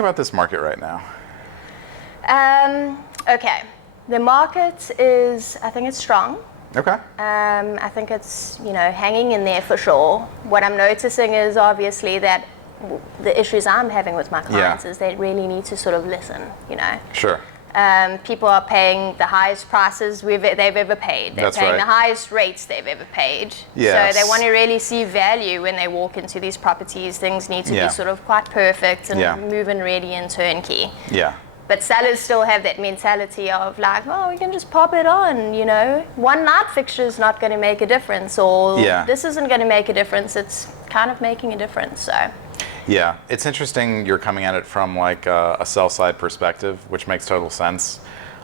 think about this market right now? Okay. The market is, I think it's strong. Okay. I think it's, hanging in there for sure. What I'm noticing is obviously that the issues I'm having with my clients is they really need to sort of listen, Sure. People are paying the highest prices they've ever paid. They're That's paying right. the highest rates they've ever paid. Yes. So they want to really see value when they walk into these properties. Things need to be sort of quite perfect and moving ready and turnkey. Yeah. But sellers still have that mentality of like, oh, we can just pop it on, One night fixture is not going to make a difference, or this isn't going to make a difference. It's kind of making a difference, so. Yeah, it's interesting you're coming at it from like a sell-side perspective, which makes total sense.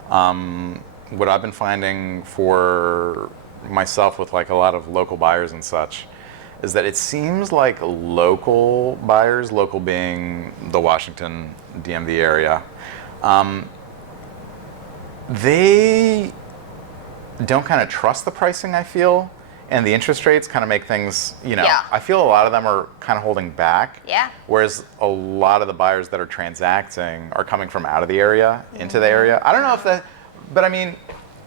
What I've been finding for myself with like a lot of local buyers and such is that it seems like local buyers, local being the Washington DMV area, they don't kind of trust the pricing, I feel, and the interest rates kind of make things, I feel a lot of them are kind of holding back. Yeah. Whereas a lot of the buyers that are transacting are coming from out of the area into the area. I don't know if that, but I mean,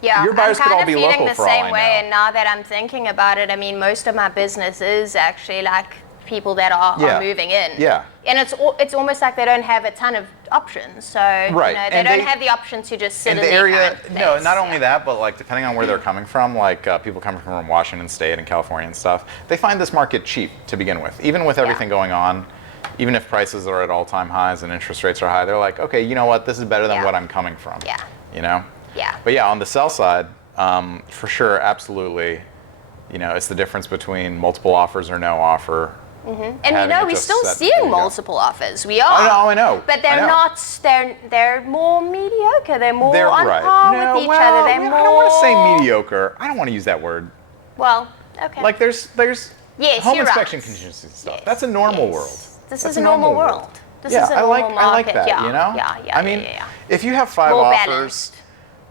your buyers could all be local for all I know. I'm kind of feeling the same way, and now that I'm thinking about it, I mean, most of my business is actually like people that are moving in. Yeah. And it's almost like they don't have a ton of options. So they don't have the option to just sit in the area. No, not only that, but like depending on where they're coming from, like people coming from Washington State and California and stuff, they find this market cheap to begin with. Even with everything going on, even if prices are at all-time highs and interest rates are high, they're like, okay, you know what, this is better than what I'm coming from. Yeah. Yeah. But on the sell side, for sure, absolutely, it's the difference between multiple offers or no offer. Mm-hmm. And we're still seeing multiple offers. We are. I know. But they're not. They're more mediocre. They're more on par with each other. They're more. I don't want to say mediocre. I don't want to use that word. Well, okay. Like there's home inspection right. contingency stuff. That's a normal world. This is a normal world. This is a normal market. I like that. Yeah. I mean, if you have 5 more offers, balanced.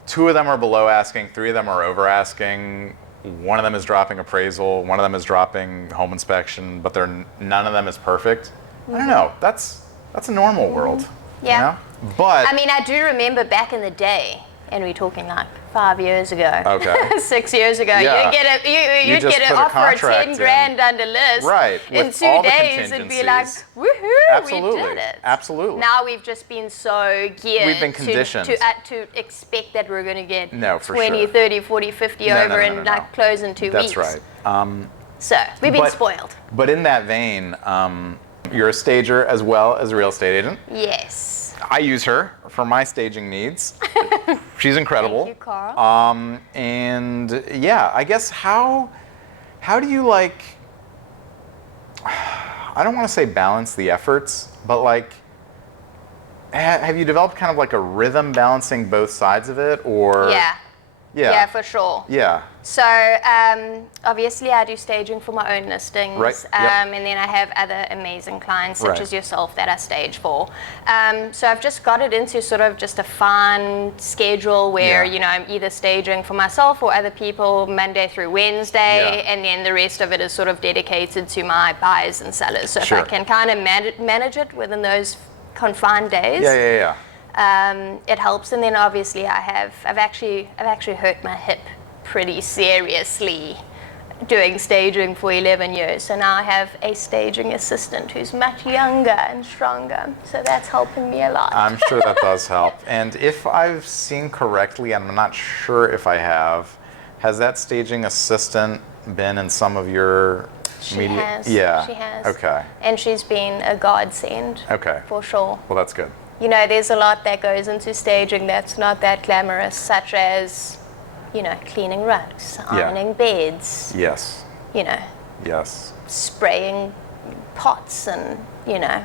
2 of them are below asking, 3 of them are over asking. One of them is dropping appraisal, one of them is dropping home inspection, but none of them is perfect. I don't know. That's a normal world. Yeah. But I mean, I do remember back in the day, and we're talking like 5 years ago. Okay. 6 years ago. Yeah. You'd get an offer of 10 grand under list. Right. In 2 days, it'd be like, woohoo, we did it. Absolutely. Now we've just been so geared We've been conditioned to expect that we're going to get 20, sure. 30, 40, 50 over and like close in 2 weeks. That's right. So we've been spoiled. But in that vein, you're a stager as well as a real estate agent. Yes. I use her for my staging needs. She's incredible. Thank you, Carl. And I guess how do you like, I don't want to say balance the efforts, but like, have you developed kind of like a rhythm balancing both sides of it, or? Yeah, for sure. Yeah. So obviously I do staging for my own listings, right. And then I have other amazing clients such as yourself that I stage for. So I've just got it into sort of just a fun schedule where I'm either staging for myself or other people Monday through Wednesday, and then the rest of it is sort of dedicated to my buyers and sellers. So if I can kind of manage it within those confined days. It helps, and then obviously I've actually hurt my hip pretty seriously doing staging for 11 years. So now I have a staging assistant who's much younger and stronger. So that's helping me a lot. I'm sure that does help. And if I've seen correctly, and I'm not sure if I have, has that staging assistant been in some of your media? Has. Yeah. She has. Okay. And she's been a godsend. Okay. For sure. Well, that's good. There's a lot that goes into staging that's not that glamorous, such as, cleaning rugs, ironing beds. Yes. Yes. Spraying pots and,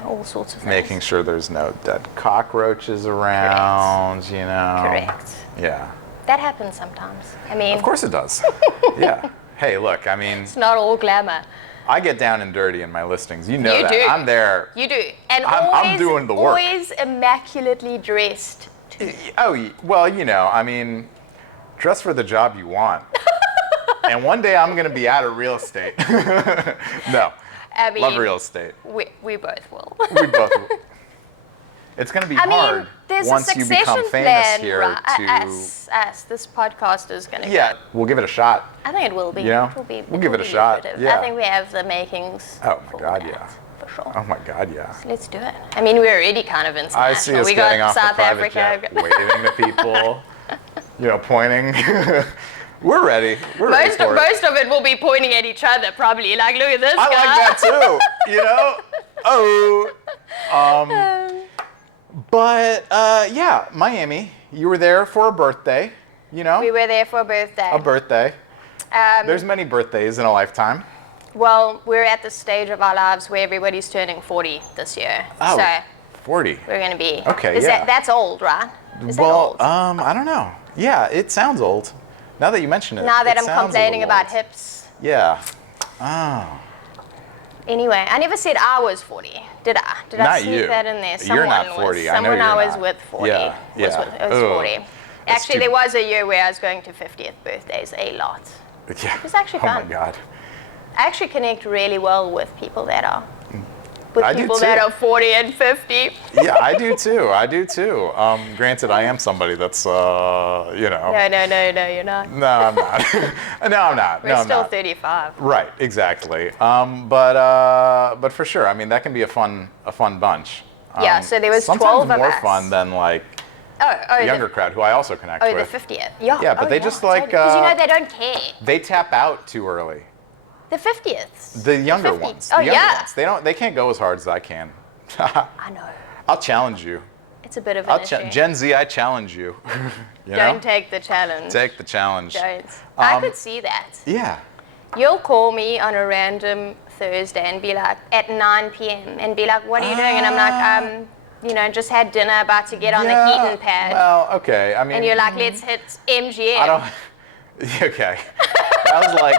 all sorts of things. Making sure there's no dead cockroaches around, Correct. Yeah. That happens sometimes. I mean. Of course it does. Yeah. Hey, look, I mean. It's not all glamour. I get down and dirty in my listings. You know you that. Do. I'm there. You do. And I'm doing the work. Always immaculately dressed, too. Oh, well, I mean, dress for the job you want. And one day I'm going to be out of real estate. No. I mean, love real estate. We both will. We both will. It's going to be I hard mean, there's once a you succession become famous plan, here right? to. This podcast is going to Yeah, we'll give it a shot. I think it will be. Yeah, It will be. we'll give it a shot. lucrative. Yeah. I think we have the makings. Oh my for God, that, yeah. For sure. Oh my God, yeah. Let's do it. I mean, we're already kind of international. I see us we getting got off the South private Africa. jet, waving to people, pointing. We're ready. We're ready for it. Most of it will be pointing at each other, probably. Like, look at this guy. I like that too. But yeah, Miami. You were there for a birthday. We were there for a birthday. A birthday. There's many birthdays in a lifetime. Well, we're at the stage of our lives where everybody's turning 40 this year. Oh, so 40. we're going to be. Okay, yeah. That's old, right? Is that Well, old? I don't know. Yeah, it sounds old. Now that you mention it. Now that it I'm sounds a complaining little about old. hips. Yeah. Oh. Anyway, I never said I was 40. Did I? Did I Not sneak you. that in there? You're not Someone 40. Was, I know someone you're I was not. with 40. Yeah, yeah. Was Ugh. 40. That's Actually, too- there was a year where I was going to 50th birthdays a lot. Yeah. It was actually Oh fun. my God. I actually connect really well with people that are. I do too. That are 40 and 50. Yeah, I do too. Granted, I am somebody that's, No, you're not. No, I'm not. No, I'm not. We're no, I'm still not. 35. Right, exactly. But for sure, I mean, that can be a fun bunch. Yeah, so there was sometimes 12 of more us. fun than like the younger crowd who I also connect the with. 50th. Yeah. Yeah, but they just like, because they don't care. They tap out too early. The 50th. The younger 50. ones. Oh, the younger yeah. ones. They can't go as hard as I can. I know. I'll challenge you. It's a bit of an issue. Gen Z, I challenge you. Don't take the challenge. Take the challenge. Don't. I could see that. Yeah. You'll call me on a random Thursday and be like, at 9 p.m. and be like, what are you doing? And I'm like, just had dinner, about to get on the heating pad. Well, okay. I mean. And you're like, let's hit MGM. I don't. Okay. That was like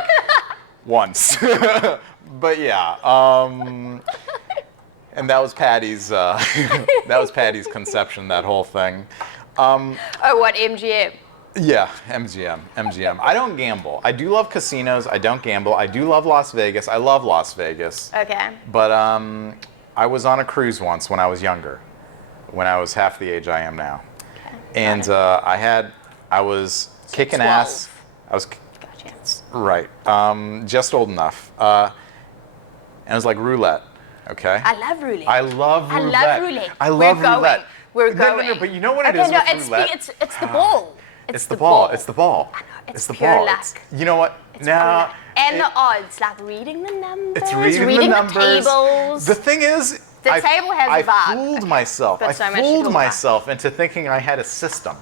once. But yeah. And that was Patty's. That was Patty's conception. That whole thing. Oh, what MGM? Yeah, MGM. I don't gamble. I do love casinos. I don't gamble. I do love Las Vegas. I love Las Vegas. Okay. But I was on a cruise once when I was younger, when I was half the age I am now. Okay. And I was kicking 12. ass. I was Gotcha. right, just old enough. And it was like roulette. Okay. I love roulette. I love roulette. I love roulette. I love roulette. We're No, going. but you know what it Okay, is no, with roulette? it's the ball. It's the ball. It's the ball. I know, it's the pure ball. luck. You know what? It's pure luck. And the odds, like reading the numbers, reading the tables. The thing is, The table has a vibe. I fooled myself. But I so much to fooled talk about. myself into thinking I had a system.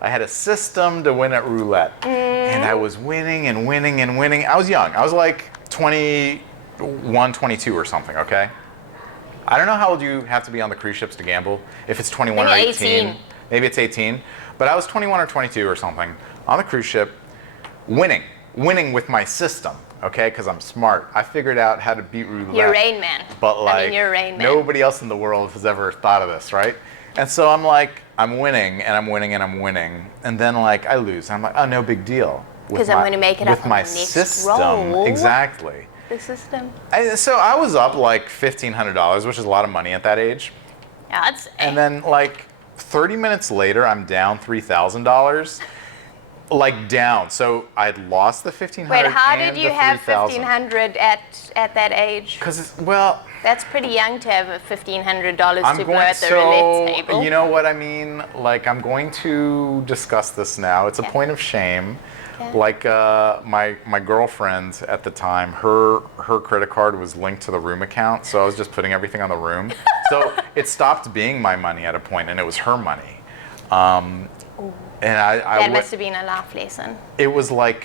I had a system to win at roulette. And I was winning and winning and winning. I was young. I was like 21, 22 or something, okay? I don't know how old you have to be on the cruise ships to gamble. If it's 21 Maybe or 18. 18. Maybe it's 18. But I was 21 or 22 or something on the cruise ship, winning with my system, okay? Because I'm smart. I figured out how to beat roulette. You're Rain Man. But like, you're Rain Man. nobody else in the world has ever thought of this, right? And so I'm like, I'm winning and I'm winning and I'm winning. And then like I lose. And I'm like, oh, no big deal. Because I'm going to make it up with on my the next system. roll. Exactly. The system. So I was up like $1,500, which is a lot of money at that age. Yeah, it's. And then like 30 minutes later, I'm down $3,000. Like down. So I'd lost the $1,500. Wait, how and did you the have $3,000. $1,500 at that age? Because well. That's pretty young to have $1,500 I'm to blow going at the roulette table. You know what I mean? Like I'm going to discuss this now. It's a point of shame. Okay. Like my girlfriend at the time, her credit card was linked to the room account, so I was just putting everything on the room. So it stopped being my money at a point, and it was her money. And that must have been a life lesson. It was like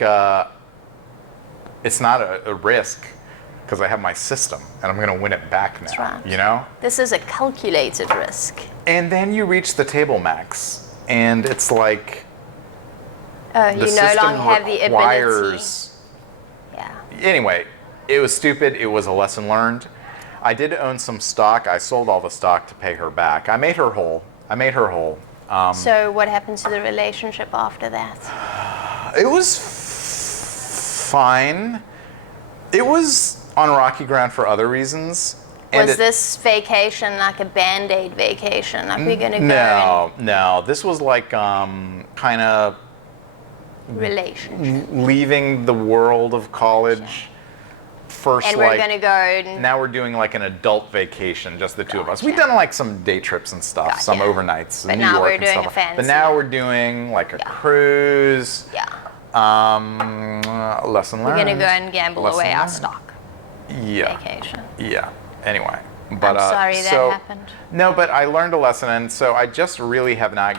it's not a risk. Because I have my system, and I'm going to win it back now. That's right. You know? This is a calculated risk. And then you reach the table max, and it's like you no longer have the ability. requires. Yeah. Anyway, it was stupid. It was a lesson learned. I did own some stock. I sold all the stock to pay her back. I made her whole. So what happened to the relationship after that? It was fine. It was on rocky ground for other reasons. Was this vacation like a Band-Aid vacation? Like we're going to go No. This was like kind of relationship. leaving the world of college. First, and we're going to go. Now we're doing like an adult vacation, just the two of us. We've done like some day trips and stuff, some overnights in New York we're and doing stuff. a fancy. But now we're doing like a cruise. Yeah. Lesson learned. We're going to go and gamble away our stock. Yeah. Vacation. Yeah. Anyway. But, I'm sorry that happened. No, but I learned a lesson, and so I just really have not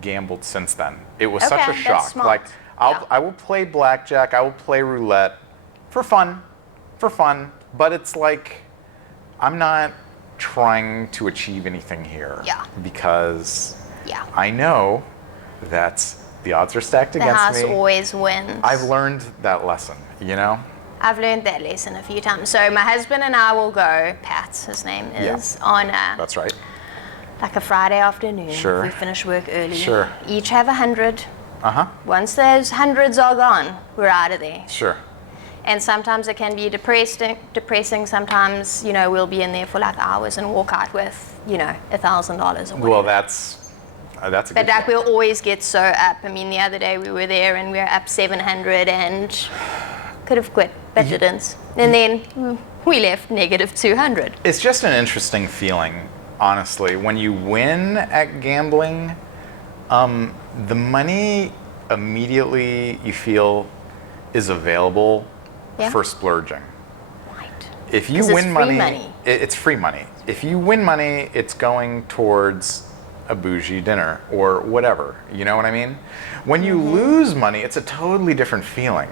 gambled since then. It was such a shock. Smart. Like I will play blackjack, I will play roulette for fun, but it's like I'm not trying to achieve anything here. Yeah. Because I know that the odds are stacked against me. The house always wins. I've learned that lesson, you know? I've learned that lesson a few times. So my husband and I will go, Pat, his name is, on That's right. like a Friday afternoon. Sure. We finish work early. Sure. Each have 100. Uh-huh. Once those hundreds are gone, we're out of there. Sure. And sometimes it can be depressing. Sometimes, you know, we'll be in there for like hours and walk out with, you know, $1,000 or whatever. Well, that's a good But like thing. we'll always get so up. I mean, the other day we were there and we were up 700 and could have quit, but didn't. And then we left negative 200. It's just an interesting feeling, honestly. When you win at gambling, the money immediately you feel is available for splurging. Right. If you 'Cause it's win free money, money. It's free money. If you win money, it's going towards a bougie dinner or whatever. You know what I mean? When you lose money, it's a totally different feeling.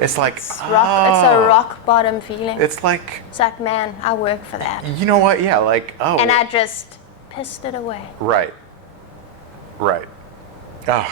It's like It's a rock bottom feeling. It's like, man, I work for that. you know what? Yeah, like And I just pissed it away. Right. Oh.